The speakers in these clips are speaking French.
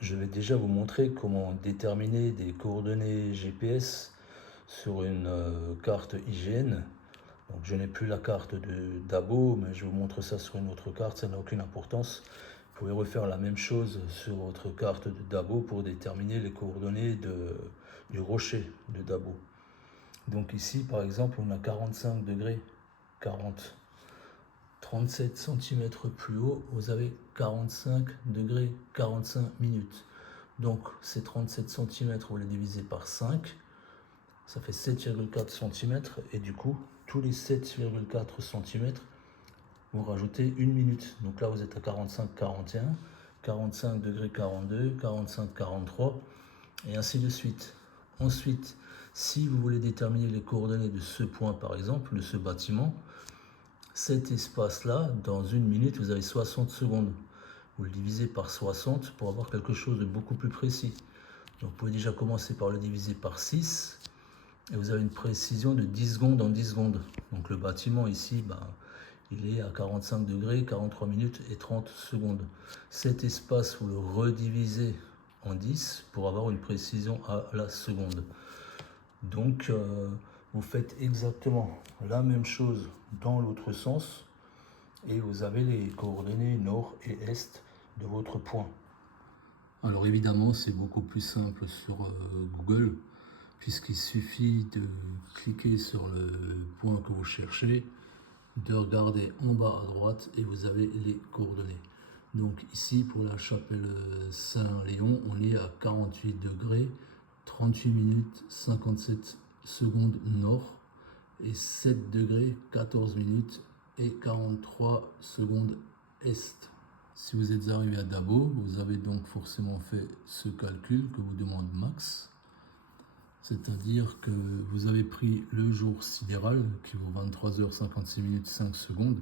Je vais déjà vous montrer comment déterminer des coordonnées GPS sur une carte IGN. Donc je n'ai plus la carte de Dabo, mais je vous montre ça sur une autre carte, ça n'a aucune importance. Vous pouvez refaire la même chose sur votre carte de Dabo pour déterminer les coordonnées du rocher de Dabo. Donc ici par exemple on a 45 degrés, 40. 37 cm plus haut, vous avez 45 degrés, 45 minutes. Donc ces 37 cm, vous les divisez par 5, ça fait 7,4 cm. Et du coup, tous les 7,4 cm, vous rajoutez une minute. Donc là, vous êtes à 45, 41, 45 degrés, 42, 45, 43, et ainsi de suite. Ensuite, si vous voulez déterminer les coordonnées de ce point, par exemple, de ce bâtiment, cet espace-là, dans une minute, vous avez 60 secondes. Vous le divisez par 60 pour avoir quelque chose de beaucoup plus précis. Donc vous pouvez déjà commencer par le diviser par 6 et vous avez une précision de 10 secondes en 10 secondes. Donc le bâtiment ici, il est à 45 degrés, 43 minutes et 30 secondes. Cet espace, vous le redivisez en 10 pour avoir une précision à la seconde. Donc vous faites exactement la même chose dans l'autre sens et vous avez les coordonnées nord et est de votre point. Alors évidemment, c'est beaucoup plus simple sur Google, puisqu'il suffit de cliquer sur le point que vous cherchez, de regarder en bas à droite et vous avez les coordonnées. Donc ici, pour la chapelle Saint-Léon, on est à 48 degrés, 38 minutes, 57 secondes nord et 7 degrés, 14 minutes et 43 secondes est. Si vous êtes arrivé à Dabo, vous avez donc forcément fait ce calcul que vous demande Max. C'est-à-dire que vous avez pris le jour sidéral, qui vaut 23h56 minutes 5 secondes,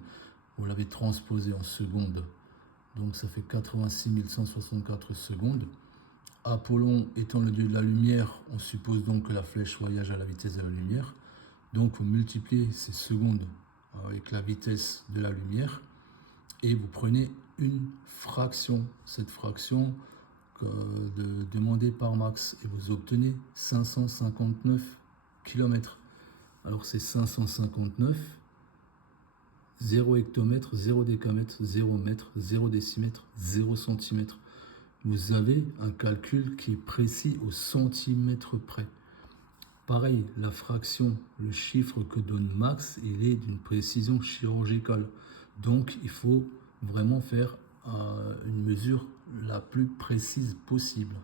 vous l'avez transposé en secondes. Donc ça fait 86 164 secondes. Apollon étant le dieu de la lumière, on suppose donc que la flèche voyage à la vitesse de la lumière. Donc vous multipliez ces secondes avec la vitesse de la lumière et vous prenez une fraction. Cette fraction demandée par Max et vous obtenez 559 km. Alors c'est 559, 0 hectomètre, 0 décamètre, 0 mètre, 0 décimètre, 0 centimètre. Vous avez un calcul qui est précis au centimètre près. Pareil, la fraction, le chiffre que donne Max, il est d'une précision chirurgicale. Donc, il faut vraiment faire une mesure la plus précise possible.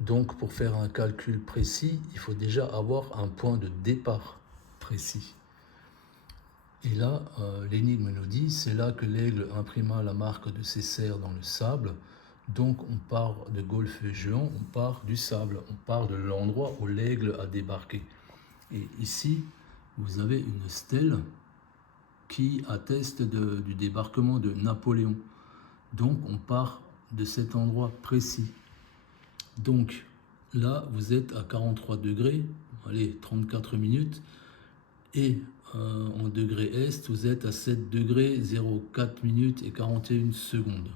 Donc, pour faire un calcul précis, il faut déjà avoir un point de départ précis. Et là, l'énigme nous dit, c'est là que l'aigle imprima la marque de ses serres dans le sable. Donc on part de Golfe-Juan, on part du sable, on part de l'endroit où l'aigle a débarqué. Et ici, vous avez une stèle qui atteste du débarquement de Napoléon. Donc on part de cet endroit précis. Donc là, vous êtes à 43 degrés, allez, 34 minutes, et en degré est, vous êtes à 7 degrés, 0,4 minutes et 41 secondes.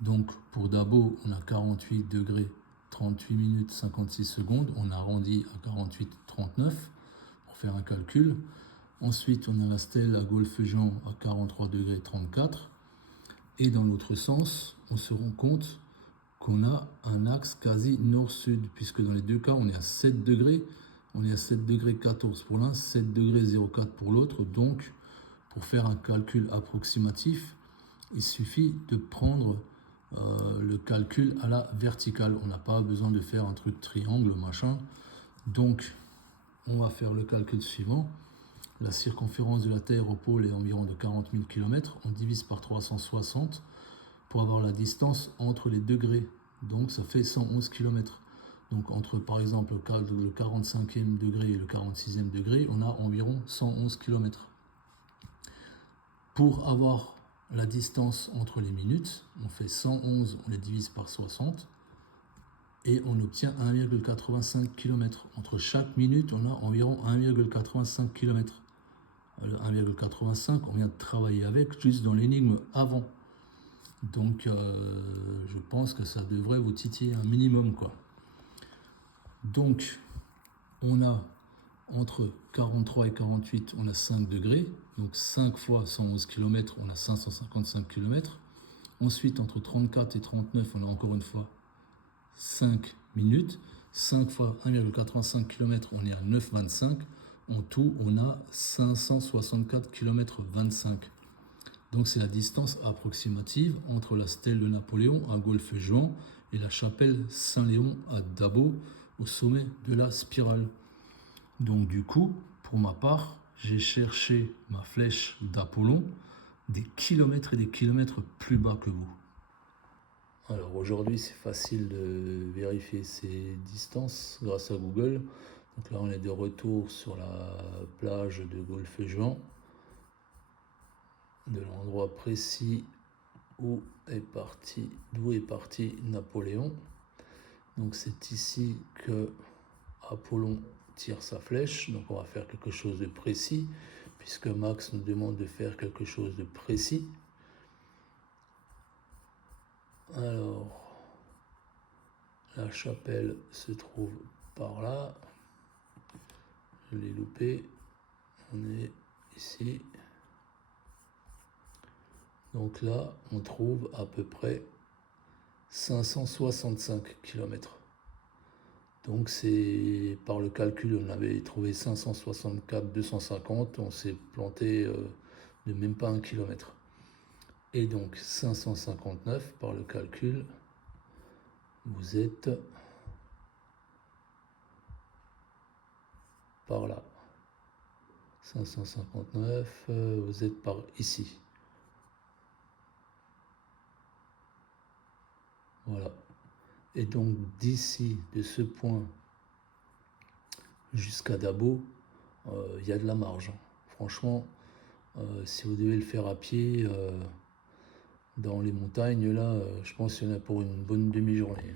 Donc pour Dabo, on a 48 degrés, 38 minutes, 56 secondes. On arrondit à 48,39 pour faire un calcul. Ensuite, on a la stèle à Golfe-Juan à 43 degrés, 34. Et dans l'autre sens, on se rend compte qu'on a un axe quasi nord-sud, puisque dans les deux cas, on est à 7 degrés. On est à 7 degrés 14 pour l'un, 7 degrés 04 pour l'autre. Donc, pour faire un calcul approximatif, il suffit de prendre le calcul à la verticale. On n'a pas besoin de faire un truc triangle, machin. Donc, on va faire le calcul suivant. La circonférence de la Terre au pôle est environ de 40 000 km. On divise par 360 pour avoir la distance entre les degrés. Donc, ça fait 111 km. Donc, entre, par exemple, le 45e degré et le 46e degré, on a environ 111 km. Pour avoir la distance entre les minutes, on fait 111, on les divise par 60 et on obtient 1,85 km. Entre chaque minute, on a environ 1,85 km. Le 1,85, on vient de travailler avec juste dans l'énigme avant. Donc je pense que ça devrait vous titiller un minimum, quoi. Donc on a entre 43 et 48, on a 5 degrés. Donc 5 fois 111 km, on a 555 km. Ensuite, entre 34 et 39, on a encore une fois 5 minutes. 5 fois 1,85 km, on est à 9,25. En tout, on a 564 km 25. Donc c'est la distance approximative entre la stèle de Napoléon à Golfe-Juan et la chapelle Saint-Léon à Dabo, au sommet de la spirale. Donc du coup, pour ma part, j'ai cherché ma flèche d'Apollon des kilomètres et des kilomètres plus bas que vous. Alors aujourd'hui, c'est facile de vérifier ces distances grâce à Google. Donc là, on est de retour sur la plage de Golfe-Juan, de l'endroit précis d'où est parti Napoléon. Donc c'est ici que Apollon tire sa flèche. Donc on va faire quelque chose de précis, puisque Max nous demande de faire quelque chose de précis. Alors, la chapelle se trouve par là. Je l'ai loupé. On est ici. Donc là, on trouve à peu près 565 km. Donc c'est par le calcul, on avait trouvé 564 250, on s'est planté de même pas 1 km. Et donc 559 par le calcul, vous êtes par là. 559, vous êtes par ici. Voilà. Et donc d'ici, de ce point jusqu'à Dabo, il y a de la marge. Franchement, si vous devez le faire à pied, dans les montagnes, là, je pense qu'il y en a pour une bonne demi-journée.